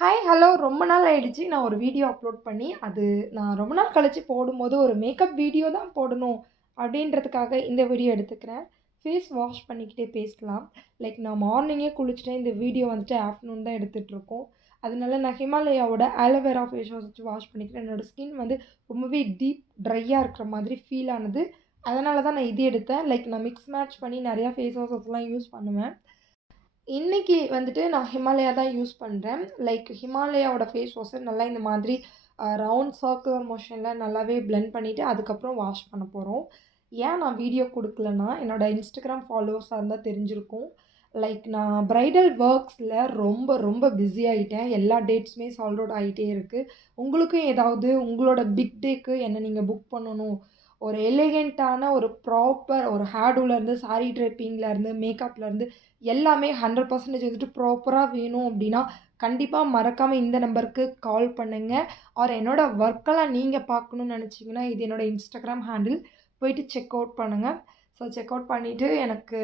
Hi hello ரொம்ப நாள் ஆயிடுச்சு நான் ஒரு வீடியோ அப்லோட் பண்ணி அது நான் ரொம்ப நாள் கழிச்சு போடும்போது ஒரு மேக்கப் வீடியோ தான் போடணும் அப்படின்றதுக்காக இந்த வீடியோ எடுத்துக்கிறேன். ஃபேஸ் வாஷ் பண்ணிக்கிட்டே பேசலாம். லைக் நான் மார்னிங்கே குளிச்சுட்டேன். இந்த வீடியோ வந்துட்டு ஆஃப்டர்நூன் தான் எடுத்துகிட்ருக்கோம். அதனால நான் ஹிமாலயாவோட ஆலோவேரா ஃபேஸ் வாஷ் வச்சு வாஷ் பண்ணிக்கிறேன். என்னோடய ஸ்கின் வந்து ரொம்பவே டீப் ட்ரையாக இருக்கிற மாதிரி ஃபீல் ஆனது. அதனால தான் நான் இது எடுத்தேன். லைக் நான் மிக்ஸ் மேட்ச் பண்ணி நிறையா ஃபேஸ் வாஷஸ்லாம் யூஸ் பண்ணுவேன். இன்னைக்கு வந்துட்டு நான் ஹிமாலயா தான் யூஸ் பண்ணுறேன். லைக் ஹிமாலயாவோட ஃபேஸ் வாஷை நல்லா இந்த மாதிரி ரவுண்ட் சர்க்குலர் மோஷனில் நல்லாவே பிளெண்ட் பண்ணிவிட்டு அதுக்கப்புறம் வாஷ் பண்ண போகிறோம். ஏன் நான் வீடியோ கொடுக்கலன்னா என்னோடய இன்ஸ்டாகிராம் ஃபாலோவர்ஸாக இருந்தால் தெரிஞ்சிருக்கும். லைக் நான் ப்ரைடல் ஒர்க்ஸில் ரொம்ப ரொம்ப பிஸி ஆகிட்டேன். எல்லா டேட்ஸுமே சால்ட் அவுட் ஆகிட்டே இருக்குது. உங்களுக்கும் ஏதாவது உங்களோட பிக் டேக்கு என்ன நீங்கள் புக் பண்ணணும், ஒரு எலிகெண்ட்டான ஒரு ப்ராப்பர் ஒரு ஹேர்டூலேருந்து சாரீ ட்ரெப்பிங்லேருந்து மேக்கப்லேருந்து எல்லாமே 100% வந்துட்டு ப்ராப்பராக வேணும் அப்படின்னா கண்டிப்பாக மறக்காமல் இந்த நம்பருக்கு கால் பண்ணுங்கள். ஆர் என்னோடய ஒர்க்கெல்லாம் நீங்கள் பார்க்கணுன்னு நினச்சிங்கன்னா இது என்னோடய இன்ஸ்டாகிராம் ஹேண்டில் போயிட்டு செக் அவுட் பண்ணுங்கள். ஸோ செக் அவுட் பண்ணிவிட்டு எனக்கு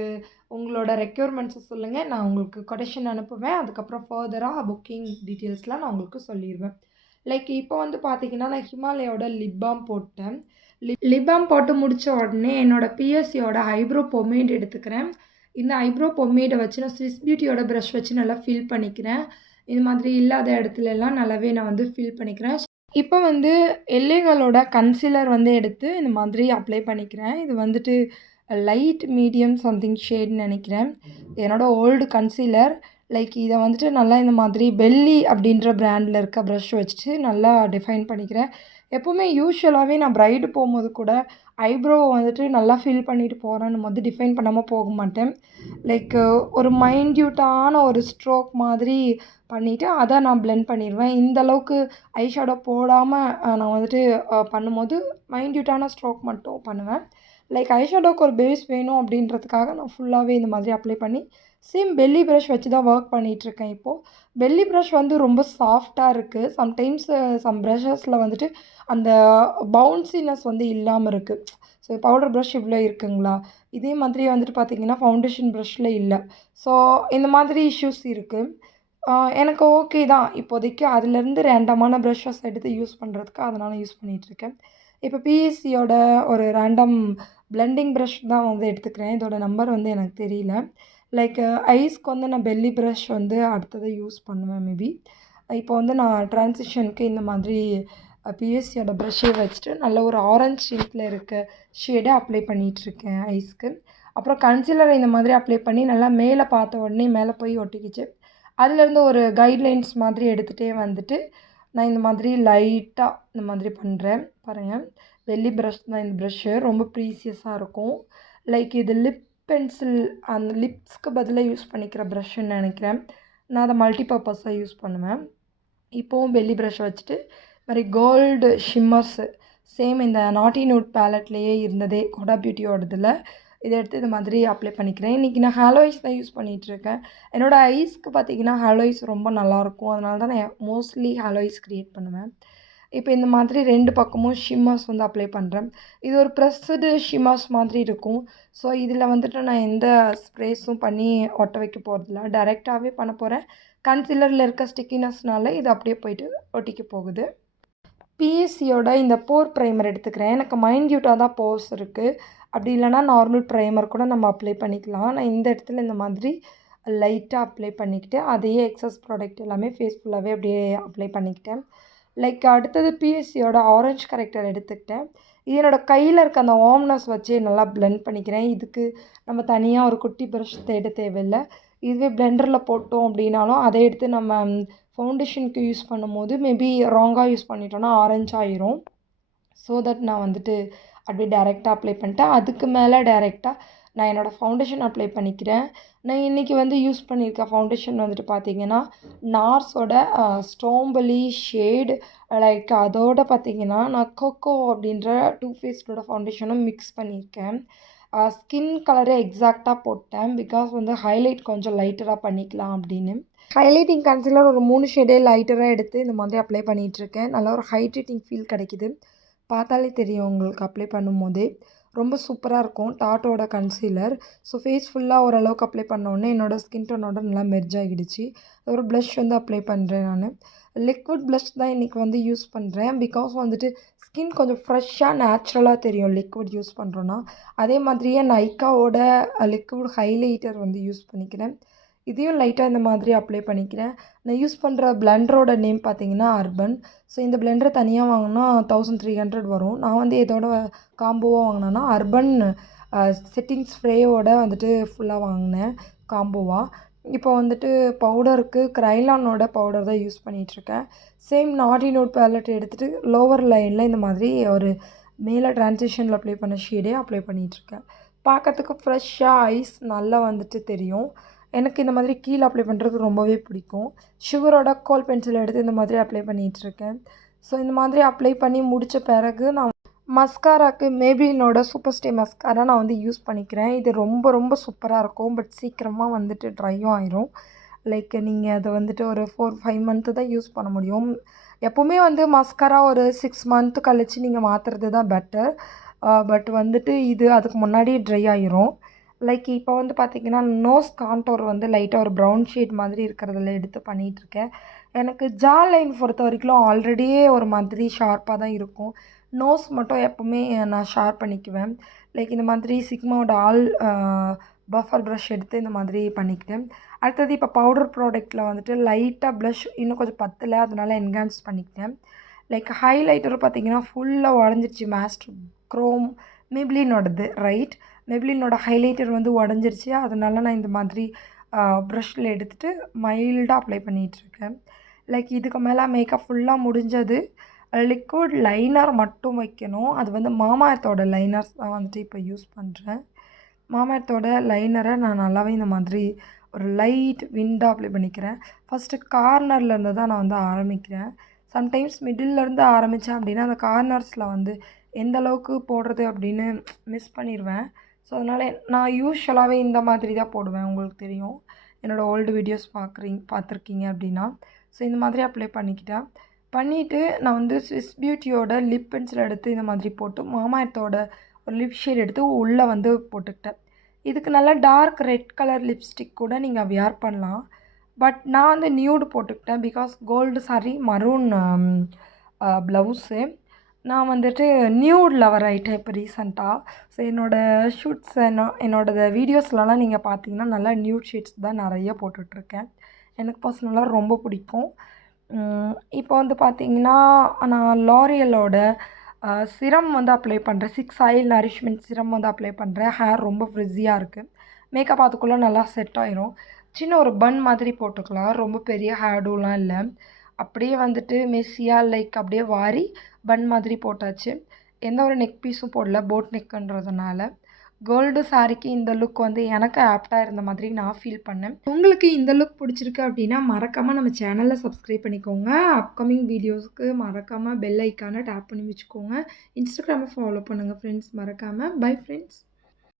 உங்களோட ரெக்யர்மெண்ட்ஸை சொல்லுங்கள். நான் உங்களுக்கு கொட்டேஷன் அனுப்புவேன். அதுக்கப்புறம் ஃபர்தராக புக்கிங் டீட்டெயில்ஸ்லாம் நான் உங்களுக்கு சொல்லிடுவேன். லைக் இப்போ வந்து பார்த்திங்கன்னா நான் ஹிமாலயோட லிப் பாம் போட்டேன். லிப் பாம் போட்டு முடித்த உடனே என்னோடய பிஎஸ்சியோட ஐப்ரோ பொமேட் எடுத்துக்கிறேன். இந்த ஐப்ரோ பொமேடை வச்சு நான் ஸ்விஸ் பியூட்டியோட ப்ரஷ் வச்சு நல்லா ஃபில் பண்ணிக்கிறேன். இது மாதிரி இல்லாத இடத்துலலாம் நல்லாவே நான் வந்து ஃபில் பண்ணிக்கிறேன். இப்போ வந்து எல்லைகளோட கன்சீலர் வந்து எடுத்து இந்த மாதிரி அப்ளை பண்ணிக்கிறேன். இது வந்துட்டு லைட் மீடியம் சம்திங் ஷேட்னு நினைக்கிறேன். என்னோடய ஓல்டு கன்சீலர். லைக் இதை வந்துட்டு நல்லா இந்த மாதிரி பெல்லி அப்படின்ற பிராண்டில் இருக்க ப்ரஷ் வச்சுட்டு நல்லா டிஃபைன் பண்ணிக்கிறேன். எப்போவுமே யூஷுவலாகவே நான் ப்ரைடு போகும்போது கூட ஐப்ரோ வந்துட்டு நல்லா ஃபில் பண்ணிட்டு போகிறேன்னு போது டிஃபைன் பண்ணாமல் போக மாட்டேன். லைக் ஒரு மைன்யூட்டான ஒரு ஸ்ட்ரோக் மாதிரி பண்ணிவிட்டு அதை நான் பிளெண்ட் பண்ணிடுவேன். இந்தளவுக்கு ஐ ஷேடோ போடாமல் நான் வந்துட்டு பண்ணும்போது மைன்யூட்டான ஸ்ட்ரோக் மட்டும் பண்ணுவேன். லைக் ஐ ஷேடோவுக்கு ஒரு பேஸ் வேணும் அப்படின்றதுக்காக நான் ஃபுல்லாகவே இந்த மாதிரி அப்ளை பண்ணி சேம் பெல்லி ப்ரஷ் வச்சு தான் ஒர்க் பண்ணிகிட்ருக்கேன் இப்போது. பெல்லி ப்ரஷ் வந்து ரொம்ப சாஃப்டாக இருக்குது. சம்டைம்ஸ் சம் ப்ரஷஸில் வந்துட்டு அந்த பவுன்சினஸ் வந்து இல்லாமல் இருக்குது. ஸோ பவுடர் ப்ரஷ் இவ்வளோ இருக்குங்களா, இதே மாதிரி வந்துட்டு பார்த்திங்கன்னா ஃபவுண்டேஷன் ப்ரஷ்ஷில் இல்லை. ஸோ இந்த மாதிரி இஷ்யூஸ் இருக்குது. எனக்கு ஓகே தான் இப்போதைக்கு. அதுலேருந்து ரேண்டமான ப்ரஷ்ஷஸ் எடுத்து யூஸ் பண்ணுறதுக்கு அதனால் யூஸ் பண்ணிகிட்ருக்கேன். இப்போ பிஎஸ்சியோட ஒரு ரேண்டம் பிளெண்டிங் ப்ரஷ் தான் வந்து எடுத்துக்கிறேன். இதோட நம்பர் வந்து எனக்கு தெரியல. லைக் ஐஸ்க்கு வந்து நான் பெல்லி ப்ரஷ் வந்து அடுத்தது யூஸ் பண்ணுவேன் மேபி. இப்போ வந்து நான் ட்ரான்சிஷனுக்கு இந்த மாதிரி பிஎஸ்சியோட ப்ரஷ்ஷை வச்சுட்டு நல்ல ஒரு ஆரஞ்ச் ஷேட்டில் இருக்க ஷேடை அப்ளை பண்ணிகிட்ருக்கேன் ஐஸ்க்கு. அப்புறம் கன்சீலரை இந்த மாதிரி அப்ளை பண்ணி நல்லா மேலே பார்த்த உடனே மேலே போய் ஒட்டிக்கிச்சு. அதுலேருந்து ஒரு கைட்லைன்ஸ் மாதிரி எடுத்துகிட்டே வந்துட்டு நான் இந்த மாதிரி லைட்டாக இந்த மாதிரி பண்ணுறேன். பாருங்கள், பெல்லி ப்ரஷ் தான் இந்த ப்ரஷ்ஷு. ரொம்ப ப்ரீசியஸாக இருக்கும். லைக் இது லிப் பென்சில் அந்த லிப்ஸ்க்கு பதிலாக யூஸ் பண்ணிக்கிற ப்ரஷ்ஷுன்னு நினைக்கிறேன். நான் அதை மல்டி பர்பஸாக யூஸ் பண்ணுவேன். இப்போவும் பெல்லி ப்ரஷ் வச்சுட்டு மாதிரி கோல்டு ஷிம்மர்ஸு சேம் இந்த நாட்டி நூட் பேலட்லேயே இருந்ததே ஹுடா பியூட்டியோடதில் இதை எடுத்து இது மாதிரி அப்ளை பண்ணிக்கிறேன். இன்றைக்கி நான் ஹாலோய்ஸ் தான் யூஸ் பண்ணிகிட்ருக்கேன். என்னோடய ஐஸ்க்கு பார்த்திங்கன்னா ஹாலோய்ஸ் ரொம்ப நல்லாயிருக்கும். அதனால தான் நான் மோஸ்ட்லி ஹாலோய்ஸ் க்ரியேட் பண்ணுவேன். இப்போ இந்த மாதிரி 2 பக்கமும் ஷிம்மர்ஸ் வந்து அப்ளை பண்ணுறேன். இது ஒரு ப்ரெஸ்ஸடு ஷிம்மர்ஸ் மாதிரி இருக்கும். ஸோ இதில் வந்துட்டு நான் எந்த ஸ்ப்ரேஸும் பண்ணி ஒட்ட வைக்க போகிறதில்ல. டைரெக்டாகவே பண்ண போகிறேன். கன்சீலரில் இருக்க ஸ்டிக்கினஸ்னால இது அப்படியே போயிட்டு ஒட்டிக்க போகுது. பிஎஸ்சியோட இந்த போர் ப்ரைமர் எடுத்துக்கிறேன். எனக்கு மைன்யூட்டாக தான் போர்ஸ் இருக்குது. அப்படி இல்லைனா நார்மல் ப்ரைமர் கூட நம்ம அப்ளை பண்ணிக்கலாம். நான் இந்த இடத்துல இந்த மாதிரி லைட்டாக அப்ளை பண்ணிக்கிட்டு அதையே எக்ஸஸ் ப்ராடக்ட் எல்லாமே ஃபேஸ் ஃபுல்லாகவே அப்படியே அப்ளை பண்ணிக்கிட்டேன். லைக் அடுத்தது பிஎஸ்சியோட ஆரஞ்ச் கரெக்டர் எடுத்துக்கிட்டேன். இது என்னோடய கையில் இருக்க அந்த வார்ம்னஸ் வச்சு நல்லா பிளெண்ட் பண்ணிக்கிறேன். இதுக்கு நம்ம தனியாக ஒரு குட்டி ப்ரஷ் தேட தேவையில்லை. இதுவே பிளெண்டரில் போட்டோம் அப்படின்னாலும் அதை எடுத்து நம்ம ஃபவுண்டேஷனுக்கு யூஸ் பண்ணும்போது மேபி ராங்காக யூஸ் பண்ணிட்டோன்னா ஆரஞ்ச் ஆயிரும். ஸோ தட் நான் வந்துட்டு அப்படியே டைரெக்டாக அப்ளை பண்ணிட்டேன். அதுக்கு மேலே டைரெக்டாக நான் என்னோடய ஃபவுண்டேஷன் அப்ளை பண்ணிக்கிறேன். நான் இன்றைக்கி வந்து யூஸ் பண்ணியிருக்க ஃபவுண்டேஷன் வந்துட்டு பார்த்திங்கன்னா நார்ஸோட ஸ்டோம்பலி ஷேட். லைக் அதோடு பார்த்திங்கன்னா நான் கொக்கோ அப்படின்ற டூ ஃபேஸ்டோட ஃபவுண்டேஷனும் மிக்ஸ் பண்ணியிருக்கேன். ஸ்கின் கலரே எக்ஸாக்டாக போட்டேன். பிகாஸ் வந்து ஹைலைட் கொஞ்சம் லைட்டராக பண்ணிக்கலாம் அப்படின்னு. ஹைலைட்டிங் கன்சீலர் ஒரு 3 ஷேடே லைட்டராக எடுத்து இந்த மாதிரி அப்ளை பண்ணிகிட்ருக்கேன். நல்லா ஒரு ஹைட்ரேட்டிங் ஃபீல் கிடைக்கிது. பார்த்தாலே தெரியும் உங்களுக்கு அப்ளை பண்ணும்போதே. ரொம்ப சூப்பராக இருக்கும் டாட்டோட கன்சீலர். ஸோ ஃபேஸ் ஃபுல்லாக ஓரளவுக்கு அப்ளை பண்ணோடனே என்னோடய ஸ்கின் டோனோட நல்லா மெர்ஜ் ஆகிடுச்சு. ஒரு ப்ளஷ் வந்து அப்ளை பண்ணுறேன் நான். லிக்விட் ப்ளஷ் தான் இன்றைக்கி வந்து யூஸ் பண்ணுறேன். பிகாஸ் வந்துட்டு ஸ்கின் கொஞ்சம் ஃப்ரெஷ்ஷாக நேச்சுரலாக தெரியும் லிக்விட் யூஸ் பண்ணுறோன்னா. அதே மாதிரியே நைக்காவோட லிக்விட் ஹைலைட்டர் வந்து யூஸ் பண்ணிக்கிறேன். இதையும் லைட்டாக இந்த மாதிரி அப்ளை பண்ணிக்கிறேன். நான் யூஸ் பண்ணுற பிளெண்டரோட நேம் பார்த்தீங்கன்னா அர்பன். ஸோ இந்த பிளெண்டரை தனியாக வாங்கினா 1300 வரும். நான் வந்து இதோட காம்போவாக வாங்கினேன்னா அர்பன் செட்டிங் ஸ்ப்ரேயோட வந்துட்டு ஃபுல்லாக வாங்கினேன் காம்போவாக. இப்போ வந்துட்டு பவுடருக்கு க்ரைலானோட பவுடர் தான் யூஸ் பண்ணிகிட்ருக்கேன். சேம் நாடி நோட் பேலட் எடுத்துகிட்டு லோவர் லைனில் இந்த மாதிரி ஒரு மேலே ட்ரான்சிஷனில் அப்ளை பண்ண ஷேடே அப்ளை பண்ணிகிட்ருக்கேன். பார்க்கறதுக்கு ஃப்ரெஷ்ஷாக ஐஸ் நல்லா வந்துட்டு தெரியும். எனக்கு இந்த மாதிரி கீழே அப்ளை பண்ணுறது ரொம்பவே பிடிக்கும். சுகரோட கோல் பென்சில் எடுத்து இந்த மாதிரி அப்ளை பண்ணிகிட்ருக்கேன். ஸோ இந்த மாதிரி அப்ளை பண்ணி முடித்த பிறகு நான் மஸ்காராக்கு மேப்ளினோட சூப்பர் ஸ்டே மஸ்காரா நான் வந்து யூஸ் பண்ணிக்கிறேன். இது ரொம்ப ரொம்ப சூப்பராக இருக்கும். பட் சீக்கிரமாக வந்துட்டு ட்ரையும் ஆயிரும். லைக் நீங்கள் அதை வந்துட்டு ஒரு 4-5 மந்த்து தான் யூஸ் பண்ண முடியும். எப்போவுமே வந்து மஸ்காரா ஒரு 6 மந்த்து கழித்து நீங்கள் மாற்றுறது தான் பெட்டர். பட் வந்துட்டு இது அதுக்கு முன்னாடியே ட்ரை ஆயிரும். லைக் இப்போ வந்து பார்த்திங்கன்னா நோஸ் கான்டோர் வந்து லைட்டாக ஒரு ப்ரௌன் ஷேட் மாதிரி இருக்கிறதுல எடுத்து பண்ணிகிட்ருக்கேன். எனக்கு ஜா லைன் பொறுத்த வரைக்கும் ஆல்ரெடியே ஒரு மாதிரி ஷார்ப்பாக தான் இருக்கும். நோஸ் மட்டும் எப்போவுமே நான் ஷார்ப் பண்ணிக்குவேன். லைக் இந்த மாதிரி சிக்மாவோட பஃபர் ப்ரஷ் எடுத்து இந்த மாதிரி பண்ணிக்கிட்டேன். அடுத்தது இப்போ பவுடர் ப்ராடக்ட்டில் வந்துட்டு லைட்டாக ப்ளஷ் இன்னும் கொஞ்சம் பத்தலை, அதனால் என்ஹான்ஸ் பண்ணிக்கிட்டேன். லைக் ஹைலைட்டரும் பார்த்திங்கன்னா ஃபுல்லாக உடஞ்சிருச்சு. மாஸ்டர் க்ரோம் மேப்ளினோடது ரைட். மேப்ளினோட ஹைலைட்டர் வந்து உடஞ்சிருச்சு. அதனால நான் இந்த மாதிரி ப்ரஷ்ஷில் எடுத்துகிட்டு மைல்டாக அப்ளை பண்ணிகிட்ருக்கேன். லைக் இதுக்கு மேலே மேக்கப் ஃபுல்லாக முடிஞ்சது. லிக்விட் லைனர் மட்டும் வைக்கணும். அது வந்து மாமாஎர்த்தோட லைனர்ஸ் தான் வந்துட்டு இப்போ யூஸ் பண்ணுறேன். மாமாஎர்த்தோட லைனரை நான் நல்லாவே இந்த மாதிரி ஒரு லைட் விண்டாக அப்ளை பண்ணிக்கிறேன். ஃபஸ்ட்டு கார்னர்லேருந்து தான் நான் வந்து ஆரம்பிக்கிறேன். சம்டைம்ஸ் மிடில்லேருந்து ஆரம்பித்தேன் அப்படின்னா அந்த கார்னர்ஸில் வந்து எந்த அளவுக்கு போடுறது அப்படின்னு மிஸ் பண்ணிடுவேன். ஸோ அதனால் நான் யூஷுவலாகவே இந்த மாதிரி தான் போடுவேன். உங்களுக்கு தெரியும், என்னோடய ஓல்டு வீடியோஸ் பார்த்துருக்கீங்க அப்படின்னா. ஸோ இந்த மாதிரி அப்ளை பண்ணிவிட்டு நான் வந்து ஸ்விஸ் பியூட்டியோட லிப் பென்சில் எடுத்து இந்த மாதிரி போட்டு மாமாஎர்த்தோட ஒரு லிப் ஷேட் எடுத்து உள்ளே வந்து போட்டுக்கிட்டேன். இதுக்கு நல்லா டார்க் ரெட் கலர் லிப்ஸ்டிக் கூட நீங்கள் வியர் பண்ணலாம். பட் நான் வந்து நியூடு போட்டுக்கிட்டேன். Because gold sari maroon blouse. நான் வந்துட்டு நியூட் லவர் ஆகிட்டேன் இப்போ ரீசெண்டாக. ஸோ என்னோடய ஷூட்ஸ் என்னோடய வீடியோஸ்லலாம் நீங்கள் பார்த்தீங்கன்னா நல்லா நியூட் ஷேட்ஸ் தான் நிறைய போட்டுட்ருக்கேன். எனக்கு பர்சனலாக ரொம்ப பிடிக்கும். இப்போ வந்து பார்த்திங்கன்னா நான் லாரியலோட சிரம் வந்து அப்ளை பண்ணுறேன். 6 ஆயில் நரிஷ்மெண்ட் சிரம் வந்து அப்ளை பண்ணுறேன். ஹேர் ரொம்ப ஃப்ரிஸியாக இருக்குது. மேக்கப் அதுக்குள்ளே நல்லா செட் ஆயிரும். சின்ன ஒரு பன் மாதிரி போட்டுக்கலாம். ரொம்ப பெரிய ஹேர்டூலாம் இல்லை. அப்படியே வந்துட்டு மெஸ்ஸியாக லைக் அப்படியே வாரி பன் மாதிரி போட்டாச்சு. எந்த ஒரு நெக் பீஸும் போடல, போட் நெக்குன்றதுனால. கோல்டு சாரிக்கு இந்த லுக் வந்து எனக்கு ஆப்டாக இருந்த மாதிரி நான் ஃபீல் பண்ணேன். உங்களுக்கு இந்த லுக் பிடிச்சிருக்கு அப்படின்னா மறக்காமல் நம்ம சேனலை சப்ஸ்கிரைப் பண்ணிக்கோங்க. அப்கமிங் வீடியோஸ்க்கு மறக்காமல் பெல் ஐக்கானை டேப் பண்ணி வச்சுக்கோங்க. இன்ஸ்டாகிராமை ஃபாலோ பண்ணுங்கள் ஃப்ரெண்ட்ஸ் மறக்காமல். Bye friends.